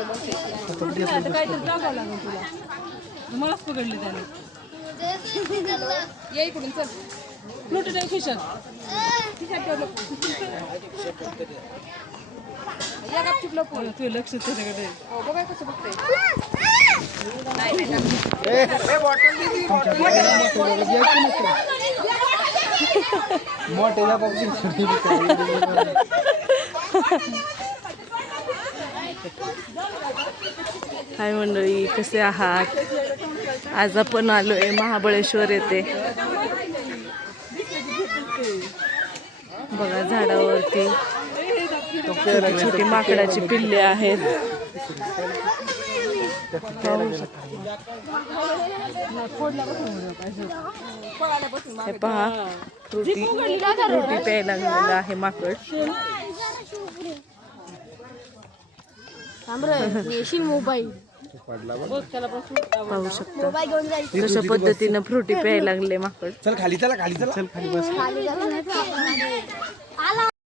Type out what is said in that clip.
आता काहीतरी दाखवावं लागेल तुला. मलाच पकडली त्याने. ये इकडून चल. फ्लुट खिशात. खिशात. या गपचूप. तुझं लक्ष त्याच्याकडे. हो, बघा कसं. नाही, नाही, नाही. मोठ्या बॉक्सिंग हाय मंडळी कसे आहात? आज आपण आलोय महाबळेश्वर येथे. बघा झाडावरती छोटी माकडाची पिल्ले आहेत. हे पहा रोटी रोटी प्यायला लागलेलं आहे माकड. मोबाईल. पाहू शकता. मोबाईल घेऊन जायचं कशा पद्धतीनं फ्रुटी प्यायला लागले माकड. चल खाली चला खाली चला. चल खाली बस.